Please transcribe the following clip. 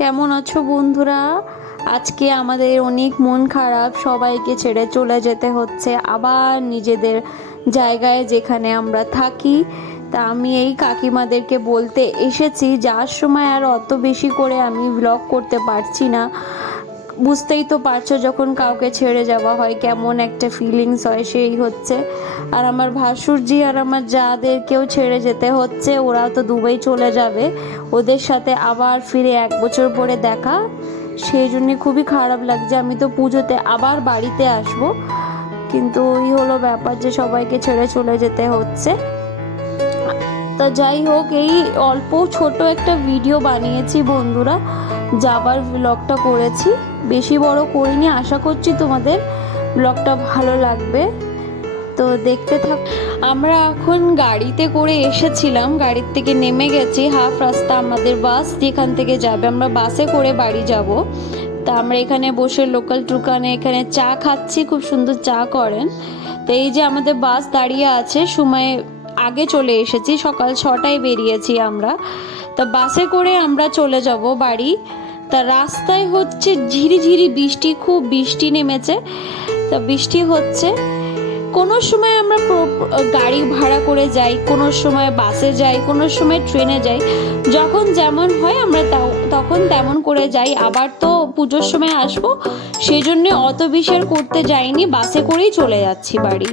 কেমন আছো বন্ধুরা? আজকে আমাদের অনেক মন খারাপ, সবাইকে ছেড়ে চলে যেতে হচ্ছে আবার নিজেদের জায়গায় যেখানে আমরা থাকি। তা আমি এই কাকিমাদেরকে বলতে এসেছি, যার সময় আর অত বেশি করে আমি ব্লগ করতে পারছি না। বুঝতেই তো পারছো, যখন কাউকে ছেড়ে যাওয়া হয় কেমন একটা ফিলিংস হয়, সেই হচ্ছে। আর আমার ভাসুরজি আর আমার যাদেরকেও ছেড়ে যেতে হচ্ছে, ওরাও তো দুবাই চলে যাবে, ওদের সাথে আবার ফিরে 1 বছর পরে দেখা, সেই জন্যে খুবই খারাপ লাগছে। আমি তো পুজোতে আবার বাড়িতে আসব, কিন্তু ওই হলো ব্যাপার যে সবাইকে ছেড়ে চলে যেতে হচ্ছে। তা যাই হোক, এই অল্প ছোট একটা ভিডিও বানিয়েছি বন্ধুরা, যাবার ব্লগটা করেছি, বেশি বড় করিনি। আশা করছি তোমাদের ব্লগটা ভালো লাগবে, তো দেখতে থাক। আমরা এখন গাড়িতে করে এসেছিলাম, গাড়ির থেকে নেমে গেছি, হাফ রাস্তা আমাদের বাস যেখান থেকে যাবে, আমরা বাসে করে বাড়ি যাব। তা আমরা এখানে বসে লোকাল দোকানে এখানে চা খাচ্ছি, খুব সুন্দর চা করেন। তো এই যে আমাদের বাস দাঁড়িয়ে আছে, সময় আগে চলে এসেছি, সকাল 6টায় বেরিয়েছি আমরা। তা বাসে করে আমরা চলে যাব বাড়ি। তা রাস্তায় হচ্ছে ঝিরিঝিরি বৃষ্টি, খুব বৃষ্টি নেমেছে, তা বৃষ্টি হচ্ছে। কোনো সময় আমরা গাড়ি ভাড়া করে যাই, কোনো সময় বাসে যাই, কোনো সময় ট্রেনে যাই, যখন যেমন হয় আমরা তখন তেমন করে যাই। আবার তো পুজোর সময় আসবো, সেই জন্য অত বেশি আর করতে যাইনি, বাসে করেই চলে যাচ্ছি বাড়ি।